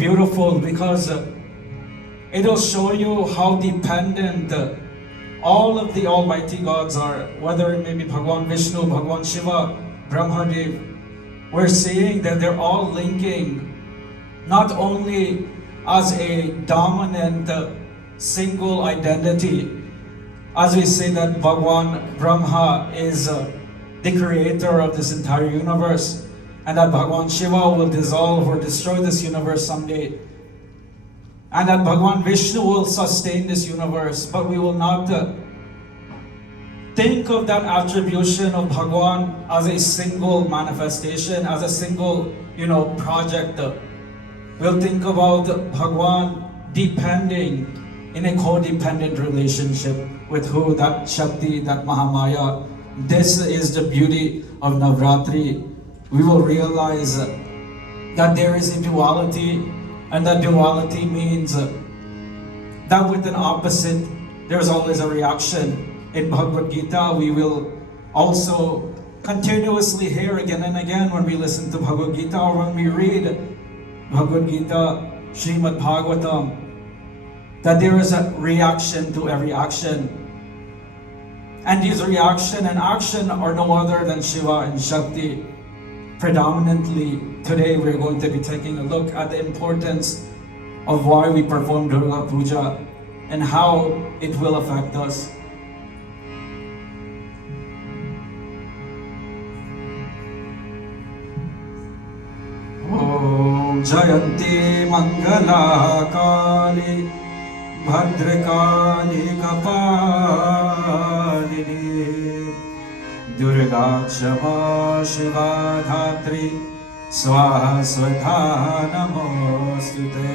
beautiful because it'll show you how dependent all of the Almighty Gods are, whether it may be Bhagwan Vishnu, Bhagwan Shiva, Brahmadev. We're seeing that they're all linking not only as a dominant single identity, as we say that Bhagwan Brahma is the creator of this entire universe, and that Bhagwan Shiva will dissolve or destroy this universe someday, and that Bhagwan Vishnu will sustain this universe, but we will not think of that attribution of Bhagwan as a single manifestation, as a single, project. We'll think about Bhagwan depending in a codependent relationship with who? That Shakti, that Mahamaya. This is the beauty of Navratri. We will realize that there is a duality, and that duality means that with an opposite, there's always a reaction. In Bhagavad Gita, we will also continuously hear again and again when we listen to Bhagavad Gita or when we read Bhagavad Gita, Srimad Bhagavatam, that there is a reaction to every action. And these reaction and action are no other than Shiva and Shakti. Predominantly, today we're going to be taking a look at the importance of why we perform Durga Puja and how it will affect us. Om Jayanti Mangala Kali Bhadrakali Kapalini Durga Kshama Shiva Dhatri Swaha Swatha Namostute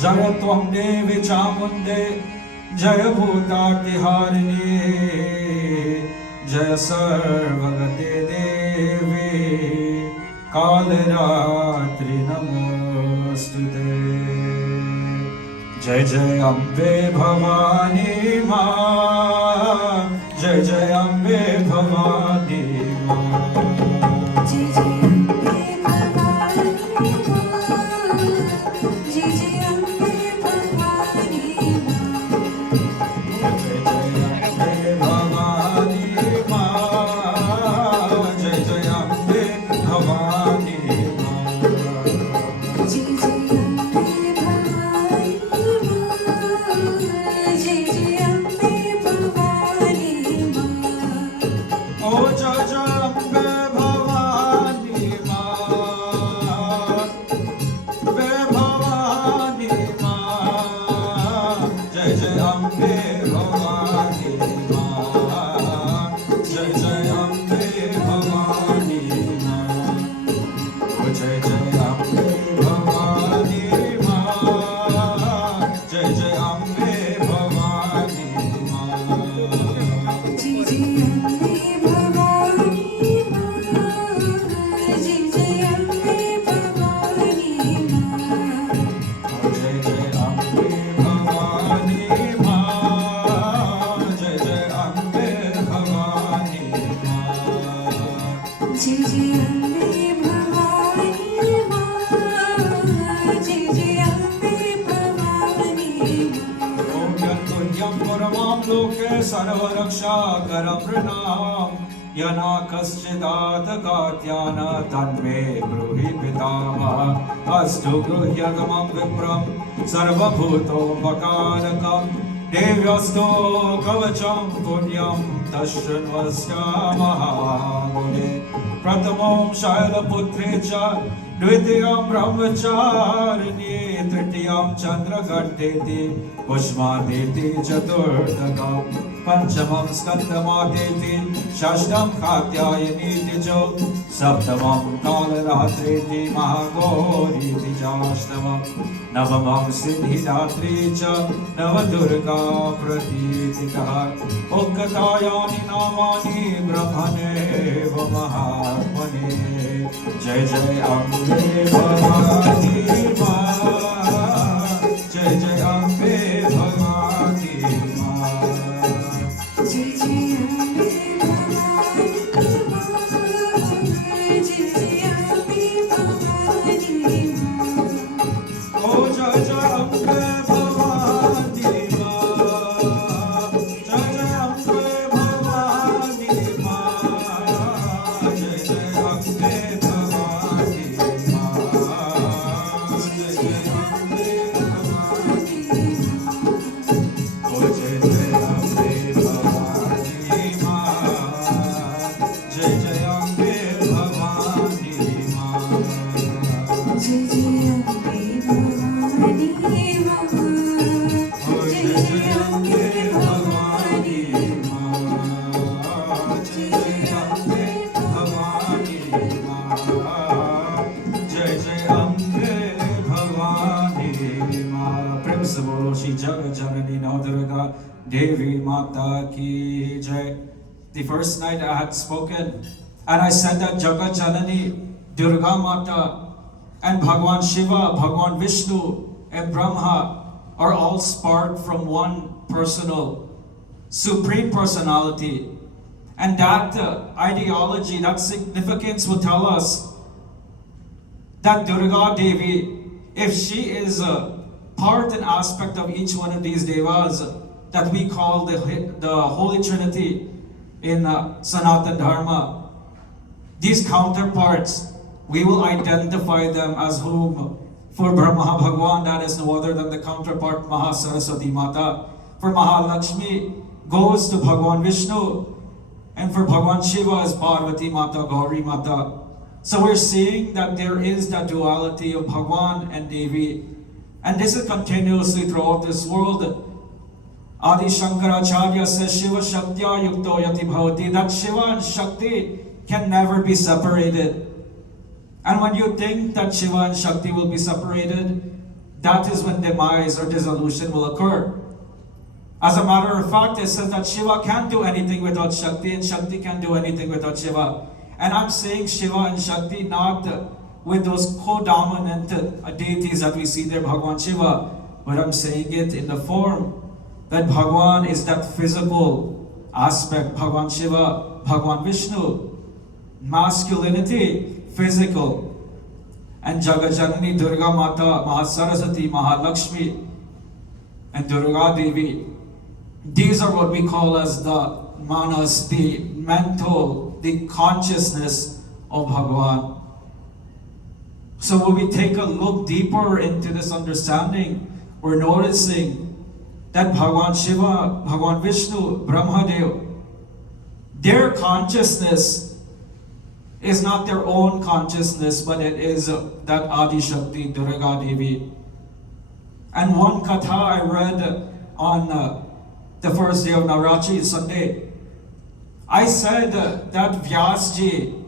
Jaya Tvam Devi Chamunde Jaya Bhutati Harini Jaya Sarvagate Devi Kalaratri Namostute Jai Jai Ambe Bhavani Ma Jai Jai Ambe Bhavani Ma Jai Jai Ambe Bhavani Ma Jai Jai Ambe Bhavani Ma Jai Jai Ambe Bhavani Ma Jai Jai Ambe Bhavani Ma Jai Jai Ambe Bhavani Ma Jai Jai Ambe Bhavani Ma Oh Jai Jai Ambe Bhavani Ma Ambe Bhavani Ma Jai Jai Ambe Bhavani Ma Jai Jai Ambe Bhavani Ma Oh Jai Jai Ambe Bhavani Ma Jai Jai Ambe Bhavani Ma Jai Jai Ambe Bhavani Ma Jai Jai Ambe Bhavani Ma Jai Jai Ambe Bhavani Ma Jai Jai Ambe Bhavani Ma Jai Jai Ambe Bhavani Ma Jai Jai Ambe Bhavani Ma Om Yatunyam Paramam Loke Sarvaraksha Pranam Yana Kaschidad Katyana Tanme Bruhi Pitama Astu Gruhyagamam Vipram Sarvabhuto Pakalakam Devyasto Kavacham Punyam Tashanvasya Mahamune Pratamam Shaila Putrecha Dvitiyam Brahmacharini Tritiyam Chandra Gatteti Pushmadeti Chaturdagam Panchamam Skandamadeti Shashtam Khatyayani Jo Saptamam Kalaratriti Mahagoriti Jashtavam Navamam Siddhidatri Cha Navadurga Pratitita Okatayani Namani Brahmane Mahatmane Jai Jai Ambe Bhavani Ma Jai Jai Ambe Bhavani Ma Jai Jai Ambe Bhavani Ma Jai Jai Ambe Bhavani Ma जोर से बोलो श्री जग जननी नव Durga Devi Mata Ki Jai. The first night I had spoken and I said that Jagat Janani, Durga Mata and Bhagwan Shiva, Bhagwan Vishnu and Brahma are all sparked from one personal, supreme personality. And that ideology, that significance will tell us that Durga Devi, if she is a part and aspect of each one of these devas that we call the Holy Trinity in Sanatana Dharma, these counterparts, we will identify them as whom? For Brahma Bhagwan, that is no other than the counterpart Maha Saraswati Mata. For Mahalakshmi goes to Bhagwan Vishnu, and for Bhagwan Shiva is Parvati Mata, Gauri Mata. So we're seeing that there is that duality of Bhagwan and Devi. And this is continuously throughout this world. Adi Shankaracharya says Shiva Shaktya Yukto Yati Bhavati, that Shiva and Shakti can never be separated. And when you think that Shiva and Shakti will be separated, that is when demise or dissolution will occur. As a matter of fact, it says that Shiva can't do anything without Shakti and Shakti can't do anything without Shiva. And I'm saying Shiva and Shakti not with those co-dominant deities that we see there, Bhagwan Shiva, but I'm saying it in the form that Bhagwan is that physical aspect, Bhagwan Shiva, Bhagwan Vishnu, masculinity, physical, and Jagajanani, Durga Mata, Mahasaraswati, Mahalakshmi, and Durga Devi. These are what we call as the manas, the mental, the consciousness of Bhagwan. So when we take a look deeper into this understanding, we're noticing that Bhagwan Shiva, Bhagwan Vishnu, Brahmadev, their consciousness is not their own consciousness, but it is that Adi Shakti, Durga Devi. And one katha I read on the first day of Navratri, Sunday, I said that Vyasji,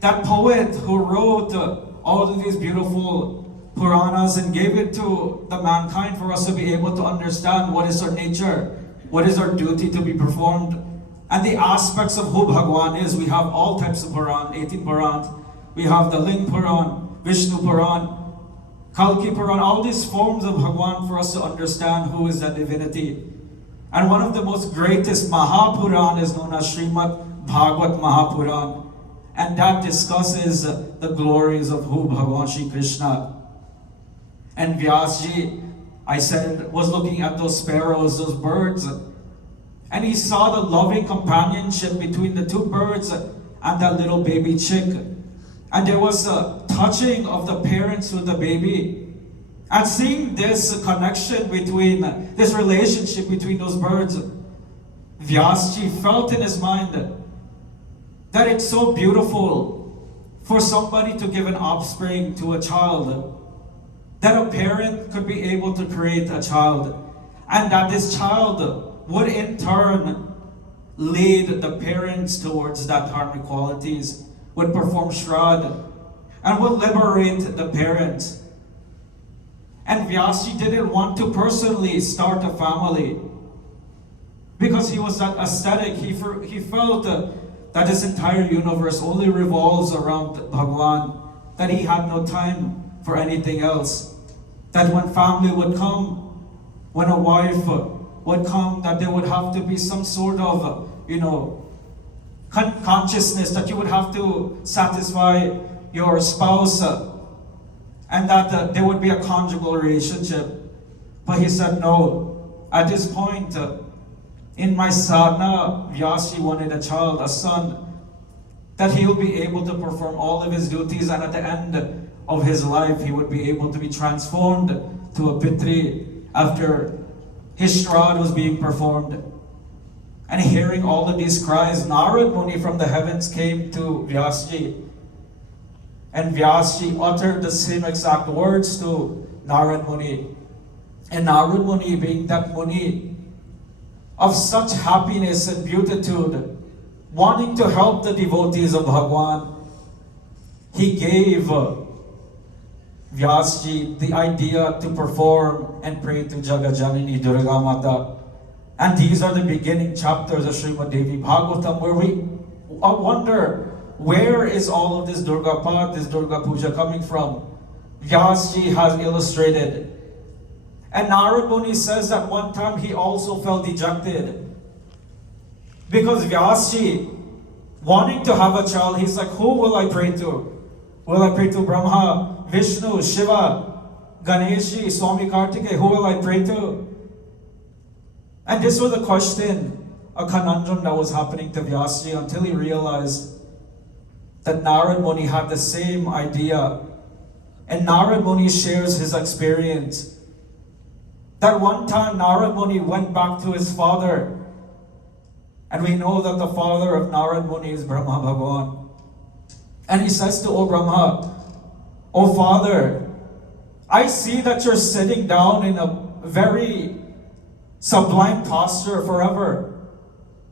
that poet who wrote all of these beautiful Puranas and gave it to the mankind for us to be able to understand what is our nature, what is our duty to be performed, and the aspects of who Bhagwan is. We have all types of Puran, 18 Purans. We have the Ling Puran, Vishnu Puran, Kalki Puran, all these forms of Bhagwan for us to understand who is that divinity. And one of the most greatest Mahapuran is known as Srimad Bhagavad Mahapuran. And that discusses the glories of who Bhagwan Shri Krishna. And Vyasji, I said, was looking at those sparrows, those birds. And he saw the loving companionship between the two birds and that little baby chick. And there was a touching of the parents with the baby. And seeing this connection between, this relationship between those birds, Vyasji felt in his mind that it's so beautiful for somebody to give an offspring to a child, that a parent could be able to create a child, and that this child would in turn lead the parents towards that harmony qualities, would perform Shraddha, and would liberate the parents. And Vyasji didn't want to personally start a family because he was that aesthetic. He felt that his entire universe only revolves around Bhagwan, that he had no time for anything else. That when family would come, when a wife would come, that there would have to be some sort of, consciousness that you would have to satisfy your spouse, and that there would be a conjugal relationship. But he said, no, at this point, in my sadhana, Vyasji wanted a child, a son, that he will be able to perform all of his duties, and at the end of his life, he would be able to be transformed to a Pitri after his Shraddha was being performed. And hearing all of these cries, Narad Muni from the heavens came to Vyasji. And Vyasji uttered the same exact words to Narad Muni. And Narad Muni, being that Muni of such happiness and beatitude, wanting to help the devotees of Bhagwan, he gave Vyasji the idea to perform and pray to Jagajanini Durga Mata. And these are the beginning chapters of Srimad Devi Bhagavatam, where we wonder, where is all of this Durga Path, this Durga Puja coming from? Vyasji has illustrated. And Narad Muni says that one time he also felt dejected. Because Vyasji, wanting to have a child, he's like, who will I pray to? Will I pray to Brahma, Vishnu, Shiva, Ganeshi, Swami Kartikeya? Who will I pray to? And this was a question, a conundrum that was happening to Vyasji until he realized that Narad Muni had the same idea. And Narad Muni shares his experience. That one time Narad Muni went back to his father. And we know that the father of Narad Muni is Brahma Bhagavan. And he says to O Brahma, O Father, I see that you're sitting down in a very sublime posture forever.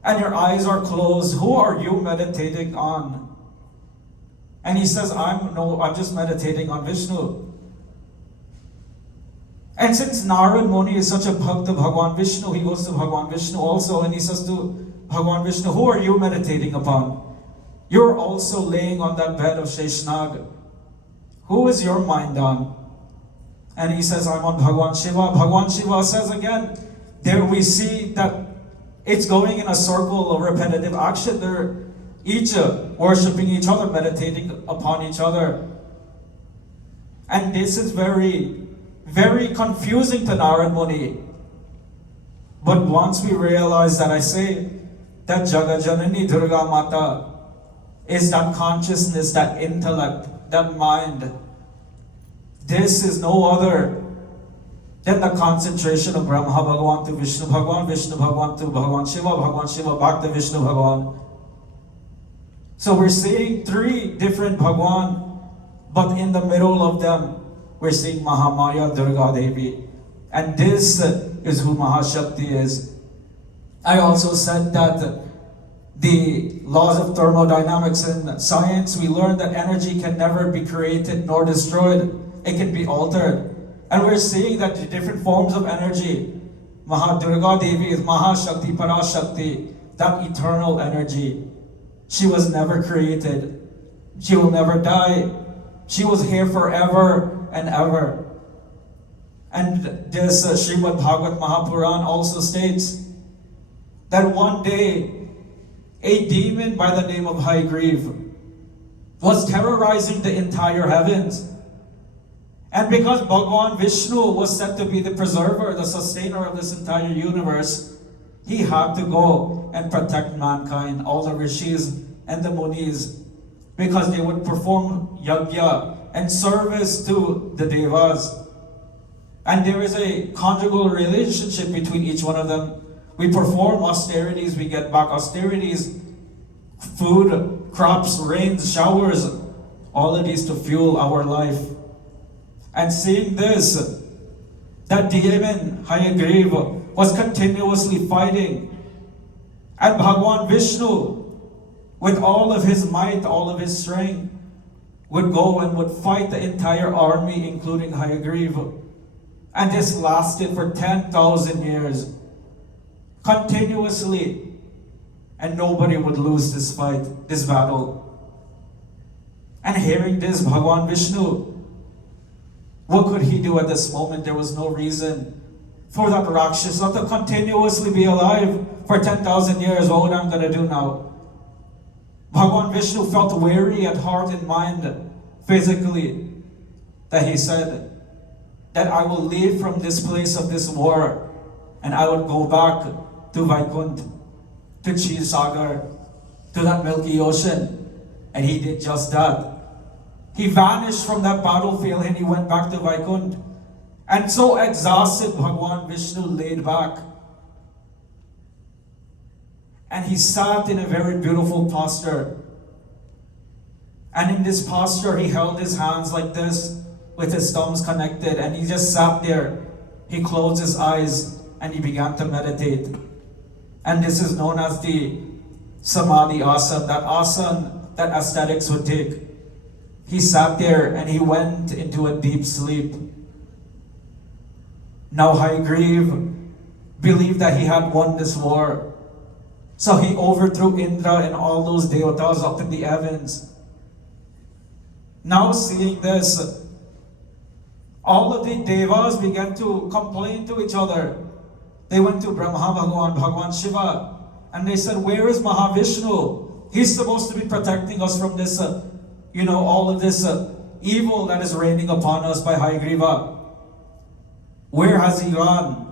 And your eyes are closed. Who are you meditating on? And he says, I'm just meditating on Vishnu. And since Narad Muni is such a bhakt of Bhagavan Vishnu, he goes to Bhagavan Vishnu also and he says to Bhagavan Vishnu, who are you meditating upon? You're also laying on that bed of Sheshnag. Who is your mind on? And he says, I'm on Bhagavan Shiva. Bhagavan Shiva says again, there we see that it's going in a circle of repetitive action. They're each worshipping each other, meditating upon each other. And this is very, very confusing to Narad Muni. But once we realize that, I say that Jagajanani Durga Mata is that consciousness, that intellect, that mind. This is no other than the concentration of Brahma Bhagavan to Vishnu Bhagavan, Vishnu Bhagavan to Bhagavan Shiva back to Vishnu Bhagavan. So we're seeing three different Bhagavan, but in the middle of them, we're seeing Mahamaya Durga Devi. And this is who Mahashakti is. I also said that the laws of thermodynamics in science, we learned that energy can never be created nor destroyed. It can be altered. And we're seeing that the different forms of energy, Mata Durga Devi is Mahashakti, Parashakti, that eternal energy. She was never created. She will never die. She was here forever and ever. And this Srimad Bhagavat Mahapuran also states that one day a demon by the name of Haigriv was terrorizing the entire heavens. And because Bhagavan Vishnu was said to be the preserver, the sustainer of this entire universe, he had to go and protect mankind, all the rishis and the munis, because they would perform yajna and service to the devas. And there is a conjugal relationship between each one of them. We perform austerities, we get back austerities, food, crops, rains, showers, all of these to fuel our life. And seeing this, that demon Hayagriva was continuously fighting. And Bhagavan Vishnu, with all of his might, all of his strength, would go and would fight the entire army, including Hayagriva. And this lasted for 10,000 years, continuously. And nobody would lose this fight, this battle. And hearing this, Bhagavan Vishnu, what could he do at this moment? There was no reason for that Rakshasa to continuously be alive for 10,000 years. What would I going to do now? Bhagavan Vishnu felt weary at heart and mind, physically, that he said that I will leave from this place of this war and I would go back to Vaikuntha, to Kshisagar, to that milky ocean. And he did just that. He vanished from that battlefield and he went back to Vaikuntha. And so exhausted, Bhagavan Vishnu laid back. And he sat in a very beautiful posture. And in this posture, he held his hands like this, with his thumbs connected, and he just sat there. He closed his eyes and he began to meditate. And this is known as the Samadhi asana, that asana that ascetics would take. he sat there and he went into a deep sleep. Now Haigriv believed that he had won this war. So he overthrew Indra and all those devatas up in the heavens. Now seeing this, all of the devas began to complain to each other. They went to Brahma Bhagwan Shiva, and they said, where is Mahavishnu? He's supposed to be protecting us from this, all of this evil that is raining upon us by Haigriva. Where has he gone?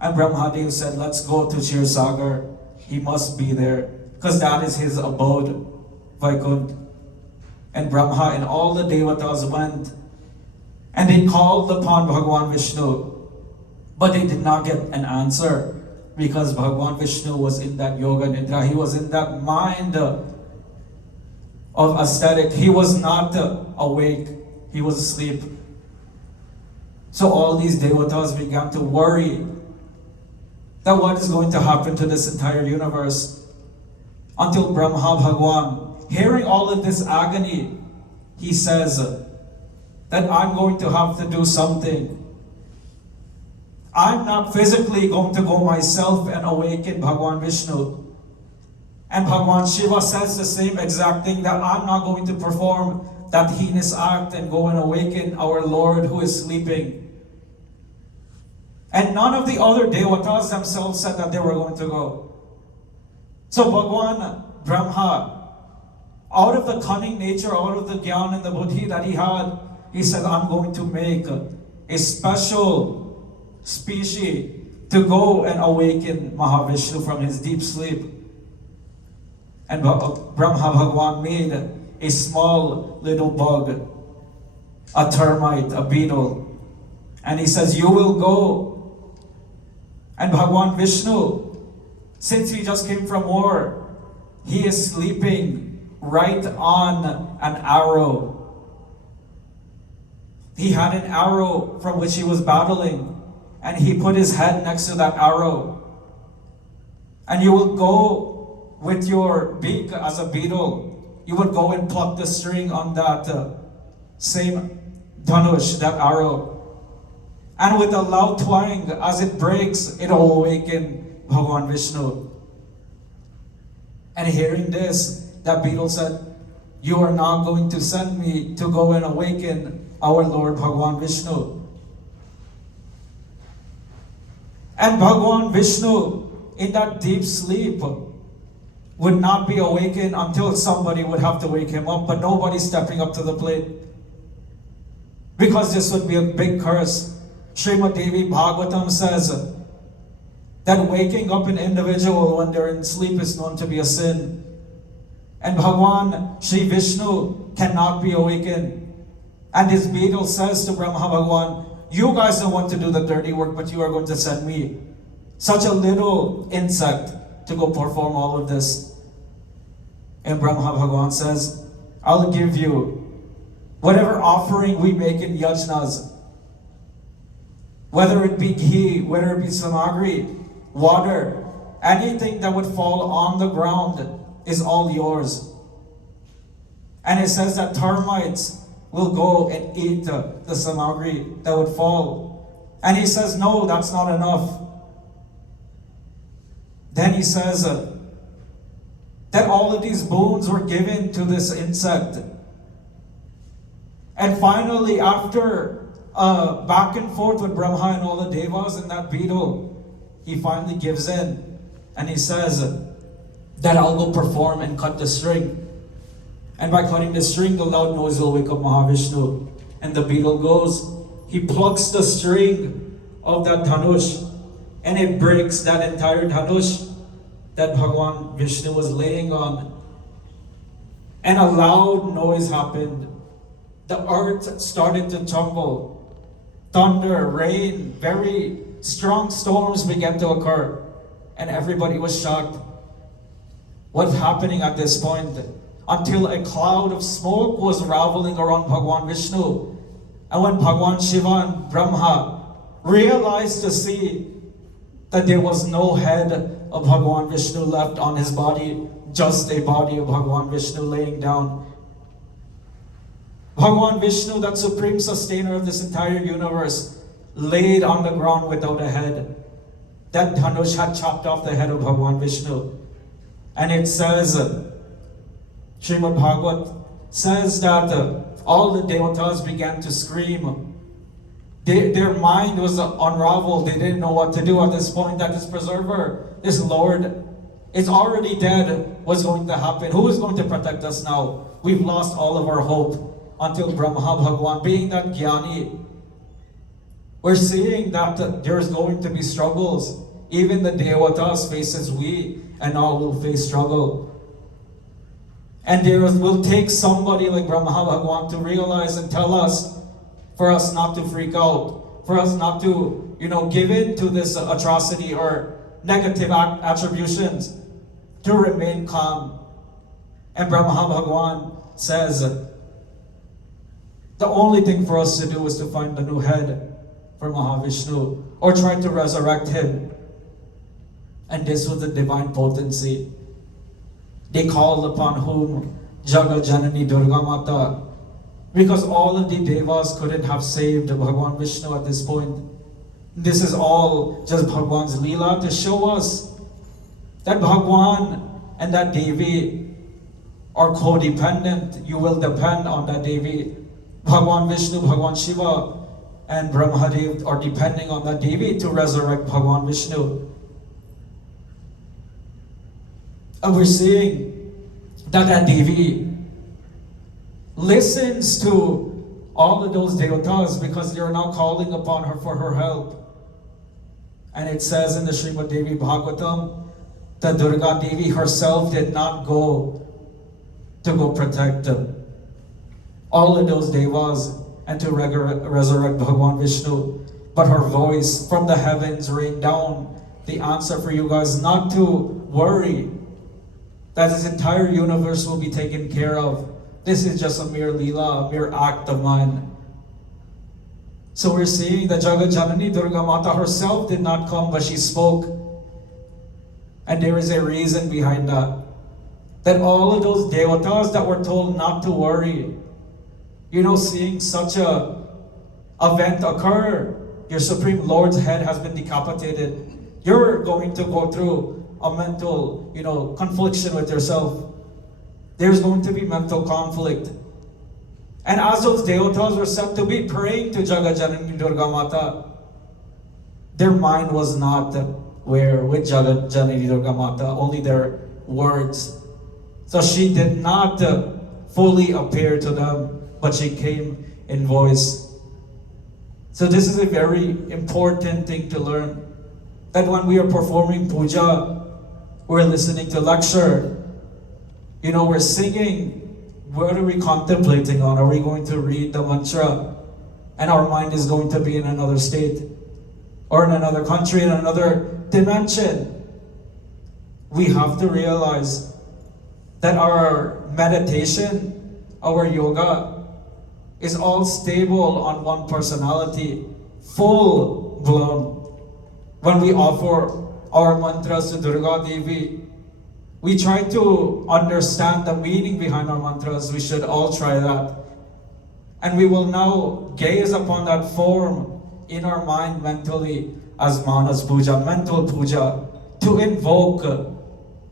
And Brahmadev said, let's go to Kshirosagar. He must be there, because that is his abode, Vaikunt. And Brahma and all the devatas went, and they called upon Bhagwan Vishnu, but they did not get an answer, because Bhagwan Vishnu was in that yoga nidra. He was in that mind of aesthetic. He was not awake. He was asleep. So all these devatas began to worry that what is going to happen to this entire universe, until Brahma Bhagwan, hearing all of this agony, he says that I'm going to have to do something. I'm not physically going to go myself and awaken Bhagwan Vishnu. And Bhagwan Shiva says the same exact thing, that I'm not going to perform that heinous act and go and awaken our Lord who is sleeping. And none of the other devatas themselves said that they were going to go. So Bhagwan Brahma, out of the cunning nature, out of the gyan and the buddhi that he had, he said, I'm going to make a special species to go and awaken Mahavishnu from his deep sleep. And Brahma Bhagwan made a small little bug, a termite, a beetle. And he says, you will go. And Bhagwan Vishnu, since he just came from war, he is sleeping right on an arrow. He had an arrow from which he was battling, and he put his head next to that arrow. And you will go with your beak as a beetle. You would go and pluck the string on that same dhanush, that arrow. And with a loud twang, as it breaks, it will awaken Bhagwan Vishnu. And hearing this, that beetle said, you are not going to send me to go and awaken our Lord Bhagwan Vishnu. And Bhagwan Vishnu, in that deep sleep, would not be awakened until somebody would have to wake him up, but nobody's stepping up to the plate. Because this would be a big curse. Srimad Devi Bhagavatam says that waking up an individual when they're in sleep is known to be a sin. And Bhagwan Sri Vishnu cannot be awakened. And his beetle says to Brahma Bhagwan, you guys don't want to do the dirty work, but you are going to send me, such a little insect, to go perform all of this. And Brahma Bhagwan says, I'll give you whatever offering we make in yajnas, whether it be ghee, whether it be samagri, water, anything that would fall on the ground is all yours. And it says that termites will go and eat the samagri that would fall. And he says, no, that's not enough. Then he says that all of these boons were given to this insect. And finally, after back and forth with Brahma and all the devas and that beetle, he finally gives in. And he says that I'll go perform and cut the string. And by cutting the string, the loud noise will wake up Mahavishnu. And the beetle goes, he plucks the string of that dhanush, and it breaks that entire dhanush that Bhagwan Vishnu was laying on. And a loud noise happened. The earth started to tremble. Thunder, rain, very strong storms began to occur. And everybody was shocked. What's happening at this point? Until a cloud of smoke was raveling around Bhagwan Vishnu. And when Bhagwan Shiva and Brahma realized to see that there was no head of Bhagwan Vishnu left on his body, just a body of Bhagwan Vishnu laying down, Bhagwan Vishnu, that supreme sustainer of this entire universe, laid on the ground without a head. That Dhanush had chopped off the head of Bhagwan Vishnu. And it says, Srimad Bhagavat says that all the devatas began to scream. Their mind was unraveled. They didn't know what to do at this point, that this preserver, this Lord, is already dead. What's going to happen? Who is going to protect us now? We've lost all of our hope until Brahma Bhagwan, being that Jnani. We're seeing that there's going to be struggles. Even the devatas faces we and all will face struggle. And there will take somebody like Brahma Bhagwan to realize and tell us, for us not to freak out, for us not to, give in to this atrocity or negative attributions, to remain calm. And Brahma Bhagwan says, the only thing for us to do is to find the new head for Mahavishnu, or try to resurrect him. And this was the divine potency. They called upon whom? Jagat Janani Durga Mata. Because all of the devas couldn't have saved Bhagwan Vishnu at this point. This is all just Bhagwan's Leela to show us that Bhagwan and that Devi are codependent. You will depend on that Devi. Bhagwan Vishnu, Bhagwan Shiva, and Brahmadev are depending on that Devi to resurrect Bhagwan Vishnu. And we're seeing that Devi listens to all of those devatas because they are now calling upon her for her help. And it says in the Srimad Devi Bhagavatam that Durga Devi herself did not go to protect all of those devas and to resurrect Bhagwan Vishnu. But her voice from the heavens rained down the answer for you guys not to worry, that this entire universe will be taken care of. This is just a mere Leela, a mere act of mine. So we're seeing that Jagat Janani Durga Mata herself did not come, but she spoke. And there is a reason behind that. That all of those devatas that were told not to worry, seeing such a event occur, your Supreme Lord's head has been decapitated. You're going to go through a mental, confliction with yourself. There's going to be mental conflict. And as those devatas were said to be praying to Jagat Janani Durga Mata, their mind was not with Jagat Janani Durga Mata, only their words. So she did not fully appear to them, but she came in voice. So this is a very important thing to learn. That when we are performing puja, we're listening to lecture, we're singing, what are we contemplating on? Are we going to read the mantra and our mind is going to be in another state or in another country, in another dimension? We have to realize that our meditation, our yoga, is all stable on one personality, full blown. When we offer our mantras to Durga Devi, we try to understand the meaning behind our mantras. We should all try that. And we will now gaze upon that form in our mind mentally as Manas Puja, mental puja, to invoke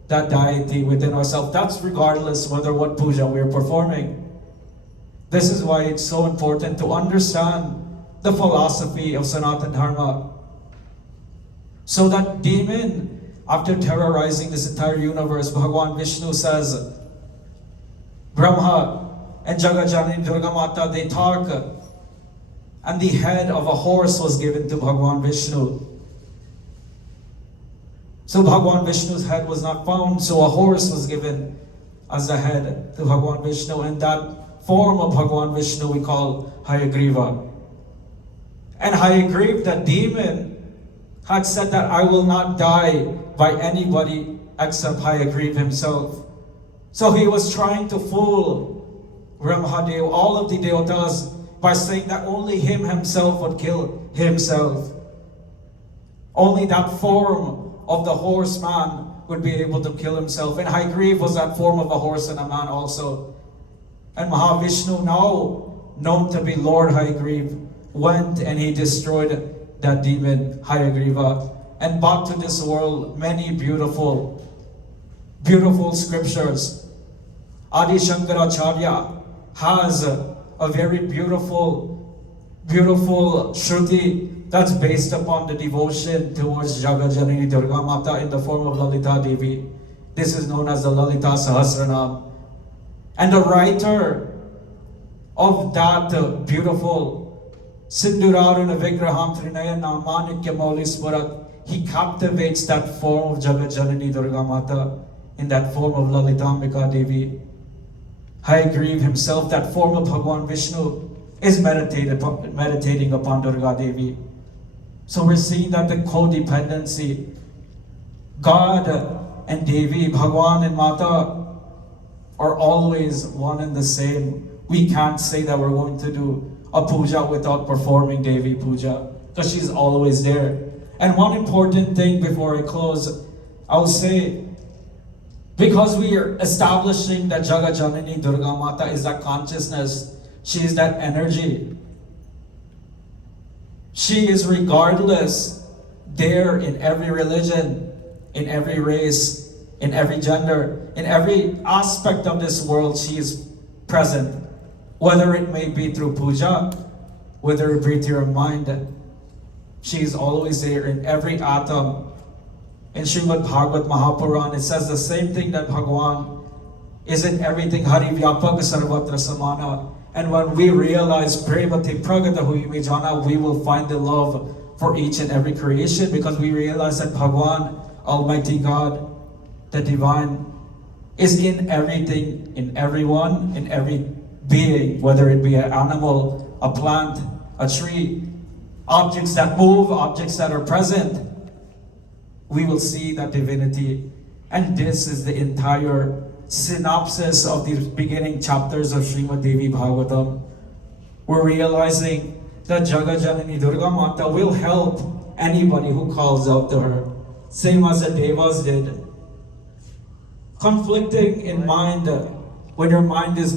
that deity within ourselves. That's regardless whether what puja we're performing. This is why it's so important to understand the philosophy of Sanatana Dharma. So that demon, after terrorizing this entire universe, Bhagwan Vishnu says, Brahma and Jagat Janani Durga Mata, they talk, and the head of a horse was given to Bhagwan Vishnu. So Bhagwan Vishnu's head was not found, so a horse was given as a head to Bhagwan Vishnu, and that form of Bhagwan Vishnu we call Hayagriva. And Hayagriva, the demon, had said that I will not die by anybody except Hayagriva himself. So he was trying to fool Brahmadev, all of the devatas, by saying that only him himself would kill himself. Only that form of the horseman would be able to kill himself. And Hayagriva was that form of a horse and a man also. And Mahavishnu now known to be Lord Hayagriva, went and he destroyed that demon Hayagriva and brought to this world many beautiful scriptures. Adi Shankaracharya has a very beautiful Shruti that's based upon the devotion towards Jagat Janani Durga Mata in the form of Lalita Devi. This is known as the Lalita Sahasranam. And the writer of that beautiful Sinduraruna Vigraham Trinaya Namanikya Maulispurat, he captivates that form of Jagat Janani Durga Mata in that form of Lalitambika Devi. Hayagriva himself, that form of Bhagwan Vishnu, is meditating upon Durga Devi. So we're seeing that the codependency, God and Devi, Bhagwan and Mata, are always one and the same. We can't say that we're going to do a puja without performing Devi puja, because she's always there. And one important thing before I close, I'll say, because we are establishing that Jagat Janani Durga Mata is that consciousness, she is that energy. She is regardless there in every religion, in every race, in every gender, in every aspect of this world, she is present. Whether it may be through puja, whether it be through your mind, she is always there in every atom. In Srimad Bhagavat Mahapuran, it says the same thing, that Bhagwan is in everything, Hari Vyapaka Sarvatra Samana. And when we realize Premati Pragata Huyimi Jana, we will find the love for each and every creation, because we realize that Bhagwan, Almighty God, the Divine, is in everything, in everyone, in every being, whether it be an animal, a plant, a tree, objects that move, objects that are present. We will see that divinity. And this is the entire synopsis of the beginning chapters of Srimad Devi Bhagavatam. We're realizing that Jagat Janani Durga Mata will help anybody who calls out to her, same as the Devas did. Conflicting in mind, when your mind is not